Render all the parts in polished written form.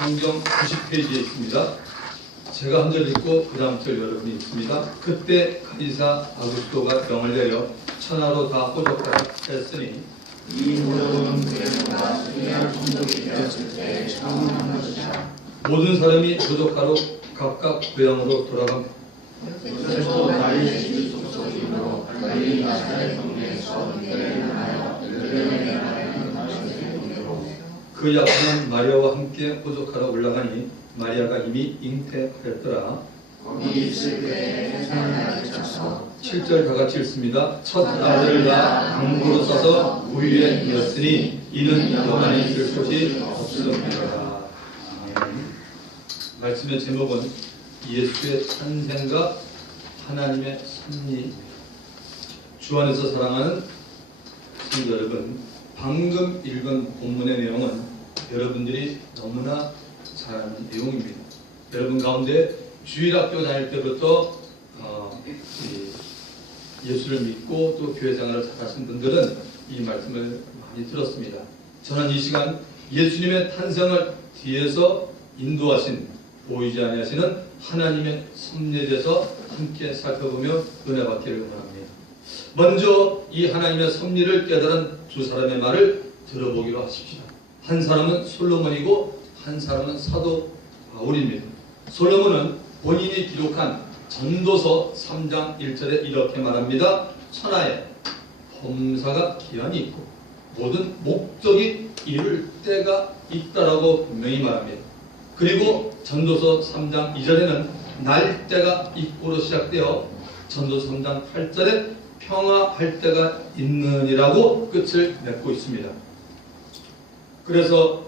성경 90페이지에 있습니다. 제가 한 절 읽고 그 다음 절 여러분이 읽습니다. 그때 가이사 아구스토가 명을 내려 천하로 다 호적하라 했으니 이 모든 괴로가 수리할 종족이 되었을 때 처음 한 것이라. 모든 사람이 호적하러 각각 고향으로 돌아갑니다. 그래서 갈릴리 족속으로 갈릴리 나사렛 동네에서 유대인을 하여 유대인을 하여 나사렛 동네로. 그 약혼한 마리아와 함께 호적하러 올라가니 마리아가 이미 잉태하였더라. 거기 있을 때에 해산을 날에 차서 7절 다 같이 읽습니다. 첫 아들을 다 강구로 싸서 우유에 이었으니 이는 영안에 있을 곳이 없음이라. 말씀의 제목은 예수의 탄생과 하나님의 섭리. 주 안에서 사랑하는 성도 여러분, 방금 읽은 본문의 내용은 여러분들이 너무나 잘 아는 내용입니다. 여러분 가운데 주일학교 다닐 때부터 예수를 믿고 또 교회 생활을 잘하신 분들은 이 말씀을 많이 들었습니다. 저는 이 시간 예수님의 탄생을 뒤에서 인도하신, 보이지 아니하시는 하나님의 섭리에 대해서 함께 살펴보며 은혜 받기를 원합니다. 먼저 이 하나님의 섭리를 깨달은 두 사람의 말을 들어보기로 하십시오. 한 사람은 솔로몬이고 한 사람은 사도 바울입니다. 솔로몬은 본인이 기록한 전도서 3장 1절에 이렇게 말합니다. 천하에 범사가 기한이 있고 모든 목적이 이룰 때가 있다라고 분명히 말합니다. 그리고 전도서 3장 2절에는 날 때가 있고로 시작되어 전도서 3장 8절에 평화할 때가 있느니라고 끝을 맺고 있습니다. 그래서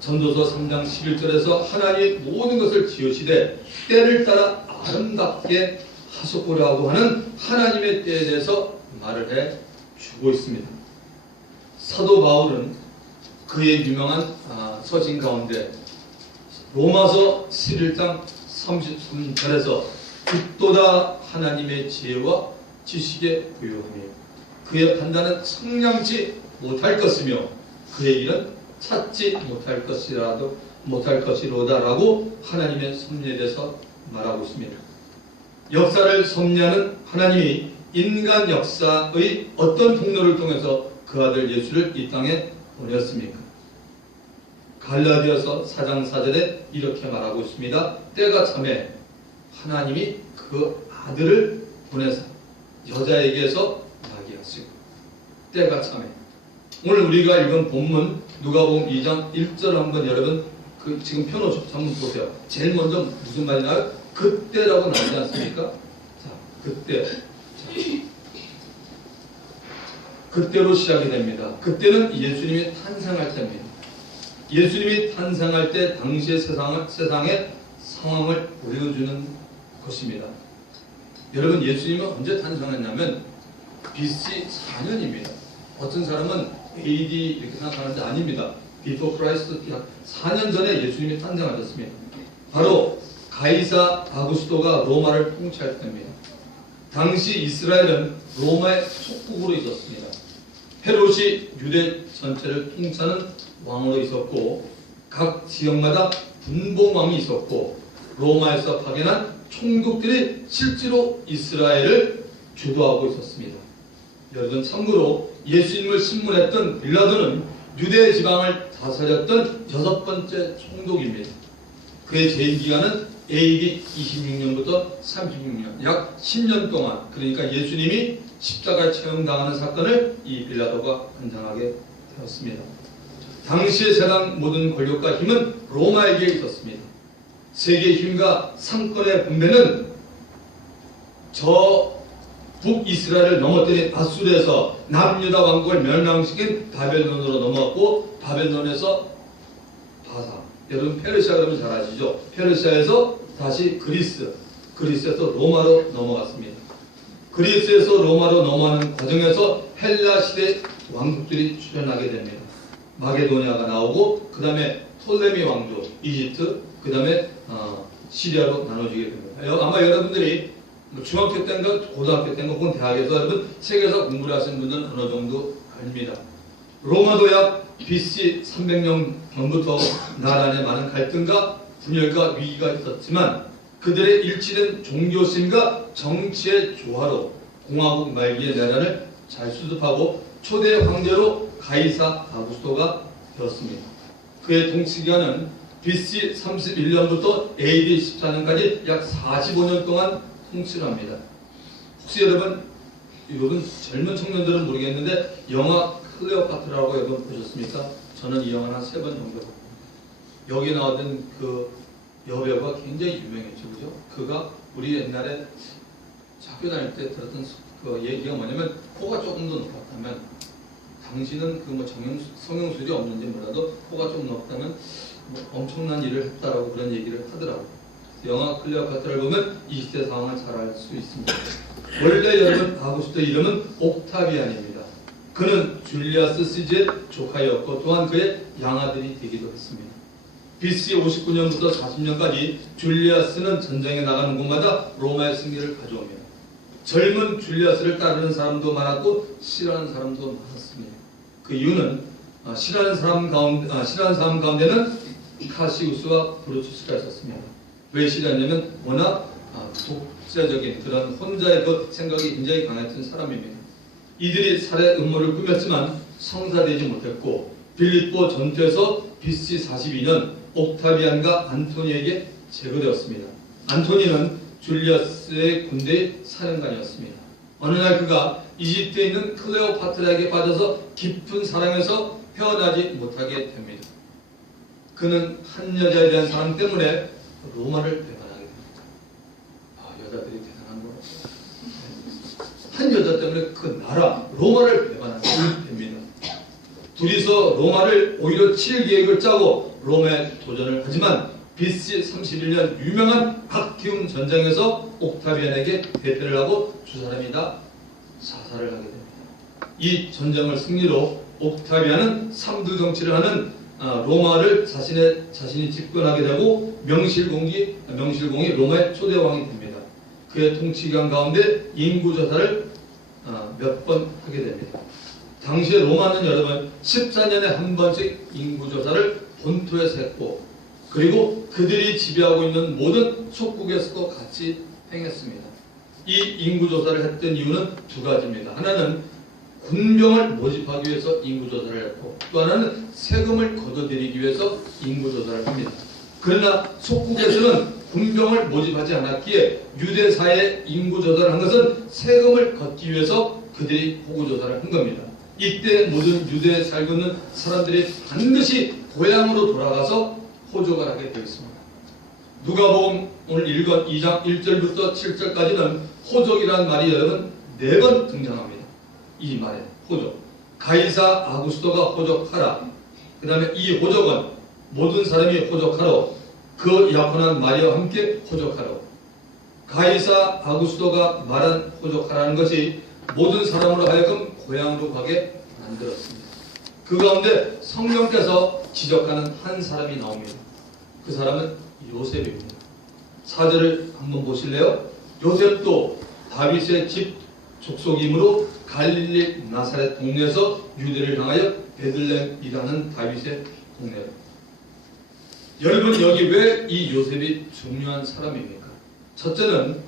전도서 3장 11절에서 하나님이 모든 것을 지으시되 때를 따라 아름답게 하셨고라고 하는 하나님의 때에 대해서 말을 해주고 있습니다. 사도 바울은 그의 유명한 서신 가운데 로마서 11장 33절에서 듣도다 하나님의 지혜와 지식의 부요함이요 그의 판단은 성량치 못할 것이며 그의 길은 찾지 못할 것이로다라고 하나님의 섭리에 대해서 말하고 있습니다. 역사를 섭리하는 하나님이 인간 역사의 어떤 통로를 통해서 그 아들 예수를 이 땅에 보냈습니까? 갈라디아서 4장 4절에 이렇게 말하고 있습니다. 때가 참에 하나님이 그 아들을 보내사 여자에게서 나게 하시고 때가 참에. 오늘 우리가 읽은 본문 누가복음 2장 1절 한번 여러분 지금 펴놓으셔서 한번 보세요. 제일 먼저 무슨 말이 나요? 그때라고 나오지 않습니까? 자, 그때. 자, 그때로 시작이 됩니다. 그때는 예수님이 탄생할 때입니다. 예수님이 탄생할 때 당시의 세상의 상황을 보여주는 것입니다. 여러분 예수님은 언제 탄생했냐면 BC 4년입니다. 어떤 사람은 AD 이렇게 생각하는데 아닙니다. Before Christ 4년 전에 예수님이 탄생하셨습니다. 바로 가이사 아구스토가 로마를 통치할 때입니다. 당시 이스라엘은 로마의 속국으로 있었습니다. 헤롯이 유대 전체를 통치하는 왕으로 있었고 각 지역마다 분봉왕이 있었고 로마에서 파견한 총독들이 실제로 이스라엘을 주도하고 있었습니다. 여러분 참고로 예수님을 신문했던 빌라도는 유대 지방을 다스렸던 6번째 총독입니다. 그의 재임 기간은 AD 26년부터 36년, 약 10년 동안, 그러니까 예수님이 십자가에 체험당하는 사건을 이 빌라도가 관장하게 되었습니다. 당시의 세상 모든 권력과 힘은 로마에게 있었습니다. 세계의 힘과 상권의 분배는 저 북이스라엘을 넘어뜨린 아수르에서 남유다 왕국을 멸망시킨 바벨론으로 넘어갔고 바벨론에서 바사, 여러분 페르시아 그러면 잘 아시죠? 페르시아에서 다시 그리스에서 로마로 넘어갔습니다. 그리스에서 로마로 넘어가는 과정에서 헬라 시대 왕국들이 출현하게 됩니다. 마게도니아가 나오고 그 다음에 톨레미 왕조, 이집트, 그 다음에 시리아로 나눠지게 됩니다. 아마 여러분들이 중학교 때인가 고등학교 때인가 혹은 대학에서 여러분 세계사 공부를 하신 분들은 어느 정도 압니다. 로마도 약 BC 300년 전부터 나라 내 많은 갈등과 분열과 위기가 있었지만 그들의 일치된 종교심과 정치의 조화로 공화국 말기의 내란을 잘 수습하고 초대 황제로 가이사 아구스토가 되었습니다. 그의 통치기간은 BC 31년부터 AD 14년까지 약 45년 동안 통치를 합니다. 혹시 여러분 젊은 청년들은 모르겠는데 영화 클레오파트라고 여러분 보셨습니까? 저는 이 영화를 한 3번 정도 봤고 여기 나왔던 그 여배우가 굉장히 유명했죠. 그죠? 그가 우리 옛날에 학교 다닐 때 들었던 그 얘기가 뭐냐면 코가 조금 더 높았다면 당신은 그 뭐 성형술이 없는지 몰라도 코가 좀 높다면 뭐 엄청난 일을 했다라고 그런 얘기를 하더라고요. 영화 클레오파트라를 보면 이 시대 상황을 잘 알 수 있습니다. 원래 여러분 아구스토 이름은 옥타비안입니다. 그는 줄리아스 시즈의 조카였고 또한 그의 양아들이 되기도 했습니다. BC 59년부터 40년까지 줄리아스는 전쟁에 나가는 곳마다 로마의 승리를 가져옵니다. 젊은 줄리아스를 따르는 사람도 많았고 싫어하는 사람도 많았습니다. 그 이유는 싫어하는 사람 가운데는 카시우스와 브루투스가 있었습니다. 왜 싫어했냐면 워낙 독재적인 그런 혼자의 그 생각이 굉장히 강했던 사람입니다. 이들이 살해 음모를 꾸몄지만 성사되지 못했고 빌립보 전투에서 BC 42년 옥타비안과 안토니에게 제거되었습니다. 안토니는 줄리아스의 군대의 사령관이었습니다. 어느 날 그가 이집트에 있는 클레오파트라에게 빠져서 깊은 사랑에서 헤어나지 못하게 됩니다. 그는 한 여자에 대한 사랑 때문에 로마를 배반하게 됩니다. 여자들이 대단한 거예요. 한 여자 때문에 그 나라 로마를 배반하게 됩니다. 둘이서 로마를 오히려 칠 계획을 짜고 로마에 도전을 하지만 BC 31년 유명한 악티움 전쟁에서 옥타비안에게 대패를 하고 두 사람이 다 사살을 하게 됩니다. 이 전쟁을 승리로 옥타비안은 삼두 정치를 하는 로마를 자신이 집권하게 되고 명실공히 로마의 초대 왕이 됩니다. 그의 통치기간 가운데 인구조사를 몇 번 하게 됩니다. 당시에 로마는 여러분 14년에 한 번씩 인구조사를 본토에서 했고 그리고 그들이 지배하고 있는 모든 속국에서도 같이 행했습니다. 이 인구조사를 했던 이유는 두 가지입니다. 하나는 군병을 모집하기 위해서 인구조사를 했고 또 하나는 세금을 걷어들이기 위해서 인구조사를 합니다. 그러나 속국에서는 군병을 모집하지 않았기에 유대사의 인구조사를 한 것은 세금을 걷기 위해서 그들이 호구조사를 한 겁니다. 이때 모든 유대에 살고 있는 사람들이 반드시 고향으로 돌아가서 호적을 하게 되어 있습니다. 누가복음 오늘 읽은 2장 1절부터 7절까지는 호적이라는 말이 여러분 4번 등장합니다. 이 말에 호적. 가이사 아구스토가 호적하라. 그 다음에 이 호적은 모든 사람이 호적하러 그 약혼한 마리아와 함께 호적하러. 가이사 아구스토가 말한 호적하라는 것이 모든 사람으로 하여금 고향으로 가게 만들었습니다. 그 가운데 성령께서 지적하는 한 사람이 나옵니다. 그 사람은 요셉입니다. 4절을 한번 보실래요? 요셉도 다윗의 집 족속이므로 갈릴리 나사렛 동네에서 유대를 향하여 베들레헴이라는 다윗의 동네로. 여러분 여기 왜 이 요셉이 중요한 사람입니까? 첫째는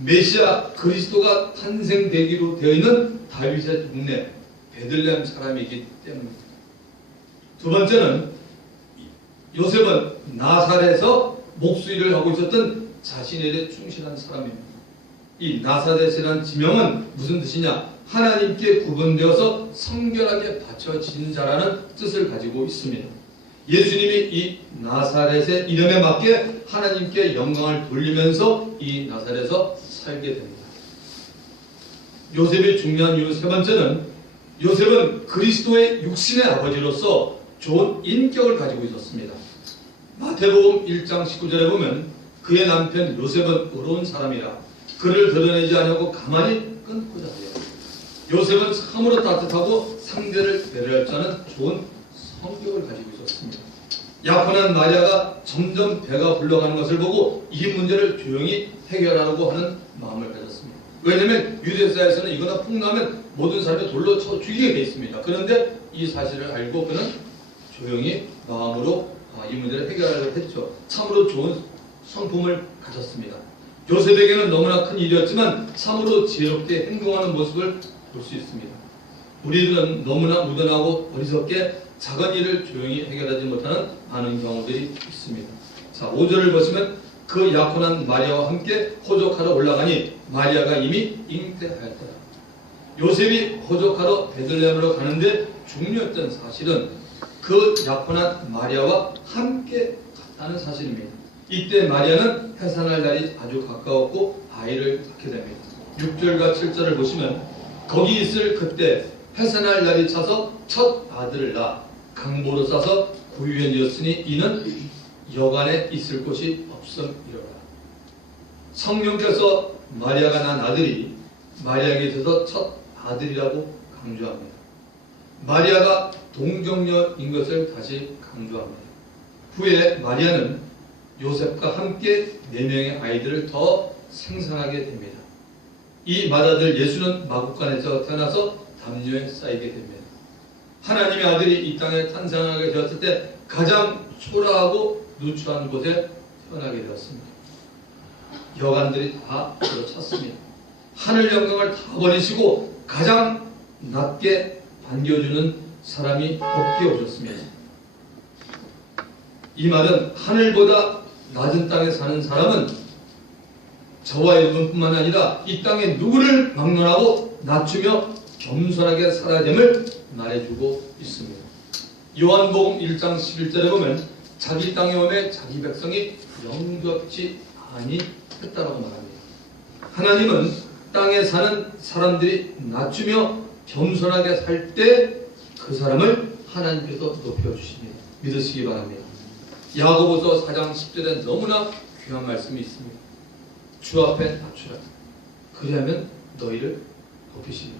메시아 그리스도가 탄생되기로 되어 있는 다윗의 동네 베들레헴 사람이기 때문입니다. 두 번째는 요셉은 나사렛에서 목수일을 하고 있었던 자신에 대해 충실한 사람입니다. 이 나사렛이라는 지명은 무슨 뜻이냐? 하나님께 구분되어서 성결하게 바쳐진 자라는 뜻을 가지고 있습니다. 예수님이 이 나사렛의 이름에 맞게 하나님께 영광을 돌리면서 이 나사렛에서 살게 됩니다. 요셉이 중요한 이유 세 번째는 요셉은 그리스도의 육신의 아버지로서 좋은 인격을 가지고 있었습니다. 마태복음 1장 19절에 보면 그의 남편 요셉은 의로운 사람이라 그를 드러내지 않으려고 가만히 끊고자 해요. 요셉은 참으로 따뜻하고 상대를 배려할 줄 아는 좋은 성격을 가지고 있었습니다. 약혼한 마리아가 점점 배가 불러가는 것을 보고 이 문제를 조용히 해결하려고 하는 마음을 가졌습니다. 왜냐하면 유대사에서는 이거나 폭로하면 모든 사람이 돌로 쳐 죽이게 돼 있습니다. 그런데 이 사실을 알고 그는 조용히 마음으로 이 문제를 해결하려고 했죠. 참으로 좋은 성품을 가졌습니다. 요셉에게는 너무나 큰 일이었지만 참으로 지혜롭게 행동하는 모습을 볼 수 있습니다. 우리들은 너무나 무던하고 어리석게 작은 일을 조용히 해결하지 못하는 많은 경우들이 있습니다. 자, 5절을 보시면 그 약혼한 마리아와 함께 호적하러 올라가니 마리아가 이미 잉태하였더라. 요셉이 호적하러 베들레헴으로 가는데 중요했던 사실은 그 약혼한 마리아와 함께 갔다는 사실입니다. 이때 마리아는 해산할 날이 아주 가까웠고 아이를 낳게 됩니다. 6절과 7절을 보시면 거기 있을 그때 해산할 날이 차서 첫 아들을 낳아 강보로 싸서 구유에 되었으니 이는 여관에 있을 곳이 없음이로라. 성령께서 마리아가 낳은 아들이 마리아에게 있어서 첫 아들이라고 강조합니다. 마리아가 동정녀인 것을 다시 강조합니다. 후에 마리아는 요셉과 함께 4명의 아이들을 더 생산하게 됩니다. 이 맏아들 예수는 마구간에서 태어나서 담요에 쌓이게 됩니다. 하나님의 아들이 이 땅에 탄생하게 되었을 때 가장 초라하고 누추한 곳에 태어나게 되었습니다. 여관들이 다 그로 찼습니다. 하늘 영광을 다 버리시고 가장 낮게 반겨주는 사람이 없게 오셨습니다. 이 말은 하늘보다 낮은 땅에 사는 사람은 저와 여러분뿐만 아니라 이 땅에 누구를 막론하고 낮추며 겸손하게 살아야 됨을 말해주고 있습니다. 요한복음 1장 11절에 보면 자기 땅에 오매 자기 백성이 영접지 아니했다라고 말합니다. 하나님은 땅에 사는 사람들이 낮추며 겸손하게 살 때 그 사람을 하나님께서 높여주십니다. 믿으시기 바랍니다. 야고보서 4장 10절에 너무나 귀한 말씀이 있습니다. 주 앞에 낮추라. 그리하면 너희를 높이시리라.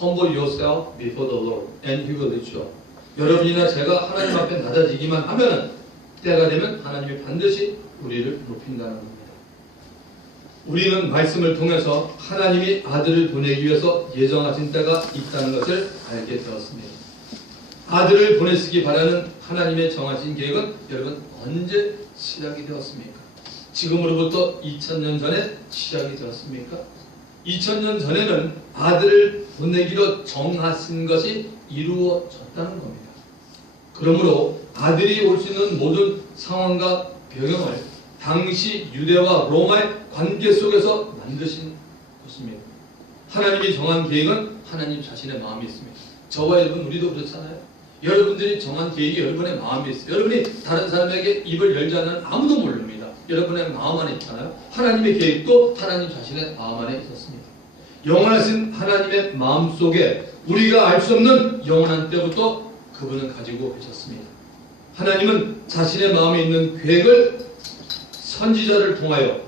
Humble yourself before the Lord and He will lift you up. 여러분이나 제가 하나님 앞에 낮아지기만 하면 때가 되면 하나님이 반드시 우리를 높인다는 겁니다. 우리는 말씀을 통해서 하나님이 아들을 보내기 위해서 예정하신 때가 있다는 것을 알게 되었습니다. 아들을 보내시기 바라는 하나님의 정하신 계획은 여러분 언제 시작이 되었습니까? 지금으로부터 2000년 전에 시작이 되었습니까? 2000년 전에는 아들을 보내기로 정하신 것이 이루어졌다는 겁니다. 그러므로 아들이 올 수 있는 모든 상황과 배경을 당시 유대와 로마의 관계 속에서 만드신 것입니다. 하나님이 정한 계획은 하나님 자신의 마음이 있습니다. 저와 여러분 우리도 그렇잖아요. 여러분들이 정한 계획이 여러분의 마음에 있어요. 여러분이 다른 사람에게 입을 열지 않는 아무도 모릅니다. 여러분의 마음 안에 있잖아요. 하나님의 계획도 하나님 자신의 마음 안에 있었습니다. 영원하신 하나님의 마음 속에 우리가 알 수 없는 영원한 때부터 그분은 가지고 계셨습니다. 하나님은 자신의 마음에 있는 계획을 선지자를 통하여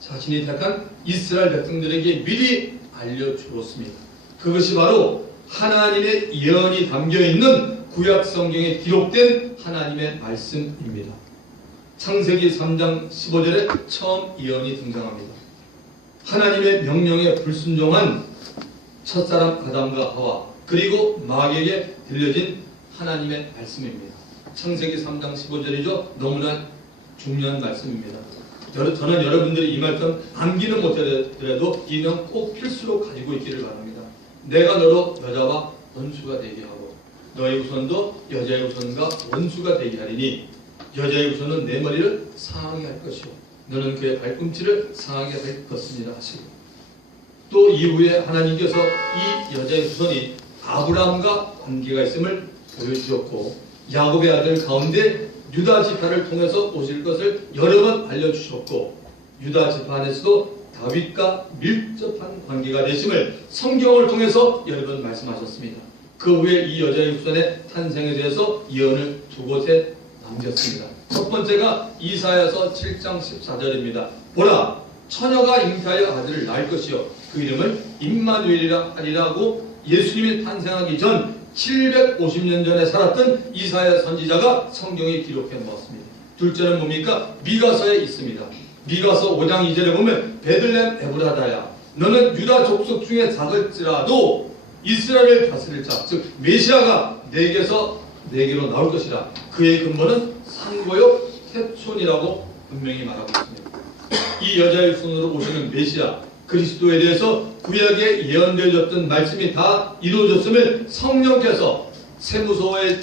자신이 택한 이스라엘 백성들에게 미리 알려주었습니다. 그것이 바로 하나님의 예언이 담겨있는 구약 성경에 기록된 하나님의 말씀입니다. 창세기 3장 15절에 처음 예언이 등장합니다. 하나님의 명령에 불순종한 첫사람 아담과 하와 그리고 마귀에게 들려진 하나님의 말씀입니다. 창세기 3장 15절이죠. 너무나 중요한 말씀입니다. 저는 여러분들이 이 말씀 암기는 못하더라도 이 명 꼭 필수로 가지고 있기를 바랍니다. 내가 너로 여자와 원수가 되게 하고 너의 후손도 여자의 후손과 원수가 되게 하리니 여자의 후손은 내 머리를 상하게 할 것이요 너는 그의 발꿈치를 상하게 할 것이니라 하시고 또 이후에 하나님께서 이 여자의 후손이 아브라함과 관계가 있음을 보여주셨고 야곱의 아들 가운데 유다 지파를 통해서 오실 것을 여러 번 알려주셨고 유다 지파 안에서도 다윗과 밀접한 관계가 되심을 성경을 통해서 여러 번 말씀하셨습니다. 그 후에 이 여자의 후손의 탄생에 대해서 예언을 두 곳에 남겼습니다. 첫 번째가 이사야서 7장 14절입니다. 보라 처녀가 잉태하여 아들을 낳을 것이요 그 이름을 임마누엘이라 하리라고 예수님이 탄생하기 전 750년 전에 살았던 이사야 선지자가 성경에 기록해 놓았습니다. 둘째는 뭡니까? 미가서에 있습니다. 미가서 5장 2절에 보면 베들레헴 에브라다야 너는 유다 족속 중에 작을지라도 이스라엘을 다스릴 자, 즉 메시아가 내게로 나올 것이라. 그의 근본은 상고요 태촌이라고 분명히 말하고 있습니다. 이 여자의 손으로 오시는 메시아 그리스도에 대해서 구약에 예언되어졌던 말씀이 다 이루어졌음을 성령께서 세무서의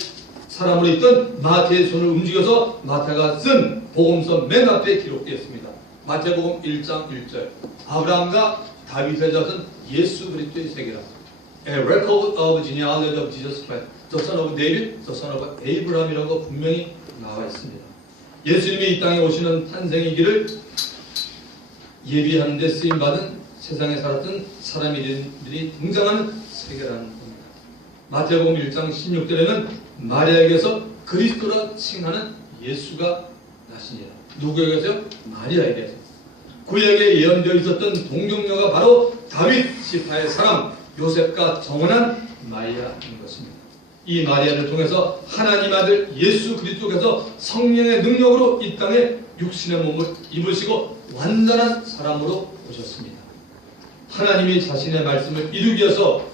사람으로 있던 마태의 손을 움직여서 마태가 쓴 복음서 맨 앞에 기록되었습니다. 마태복음 1장 1절 아브라함과 다윗의 자손 예수 그리스도의 세계라. A record of genealogy of Jesus Christ, the son of David, the son of Abraham이라는 거 분명히 나와 있습니다. 예수님이 이 땅에 오시는 탄생의 길을 예비하는 데 쓰임받은 세상에 살았던 사람들이 등장하는 세계라는 겁니다. 마태복음 1장 16절에는 마리아에게서 그리스도라 칭하는 예수가 나시니라. 누구에게서요? 마리아에게서. 구약에 예언되어 있었던 동정녀가 바로 다윗 지파의 사람 요셉과 정혼한 마리아인 것입니다. 이 마리아를 통해서 하나님 아들 예수 그리스도께서 성령의 능력으로 이 땅에 육신의 몸을 입으시고 완전한 사람으로 오셨습니다. 하나님이 자신의 말씀을 이루기 위해서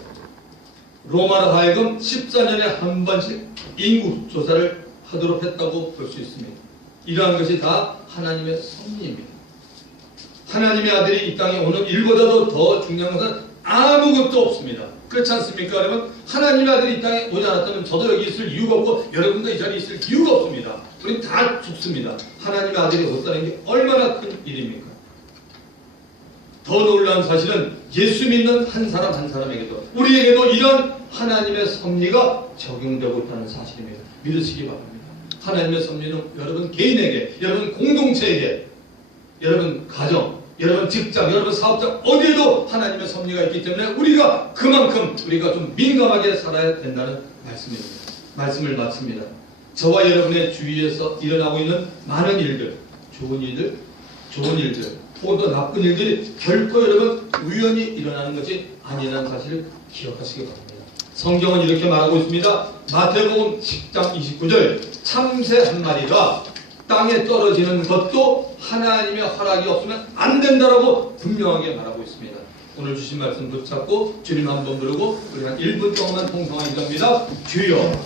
로마로 하여금 14년에 한 번씩 인구 조사를 하도록 했다고 볼 수 있습니다. 이러한 것이 다 하나님의 섭리입니다. 하나님의 아들이 이 땅에 오는 일보다도 더 중요한 것은 아무것도 없습니다. 그렇지 않습니까? 여러분, 하나님의 아들이 이 땅에 오지 않았다면 저도 여기 있을 이유가 없고 여러분도 이 자리에 있을 이유가 없습니다. 우리 다 죽습니다. 하나님의 아들이 없다는 게 얼마나 큰 일입니까? 더 놀라운 사실은 예수 믿는 한 사람 한 사람에게도 우리에게도 이런 하나님의 섭리가 적용되고 있다는 사실입니다. 믿으시기 바랍니다. 하나님의 섭리는 여러분 개인에게, 여러분 공동체에게, 여러분 가정, 여러분 직장, 여러분 사업장 어디에도 하나님의 섭리가 있기 때문에 우리가 그만큼 우리가 좀 민감하게 살아야 된다는 말씀입니다. 말씀을 마칩니다. 저와 여러분의 주위에서 일어나고 있는 많은 일들, 좋은 일들, 혹은 또 나쁜 일들이 결코 여러분 우연히 일어나는 것이 아니라는 사실을 기억하시기 바랍니다. 성경은 이렇게 말하고 있습니다. 마태복음 10장 29절 참새 한 마리가 땅에 떨어지는 것도 하나님의 허락이 없으면 안 된다라고 분명하게 말하고 있습니다. 오늘 주신 말씀 붙잡고 주님 한번 부르고 우리 한 1분 동안만 통성하기 합니다. 주여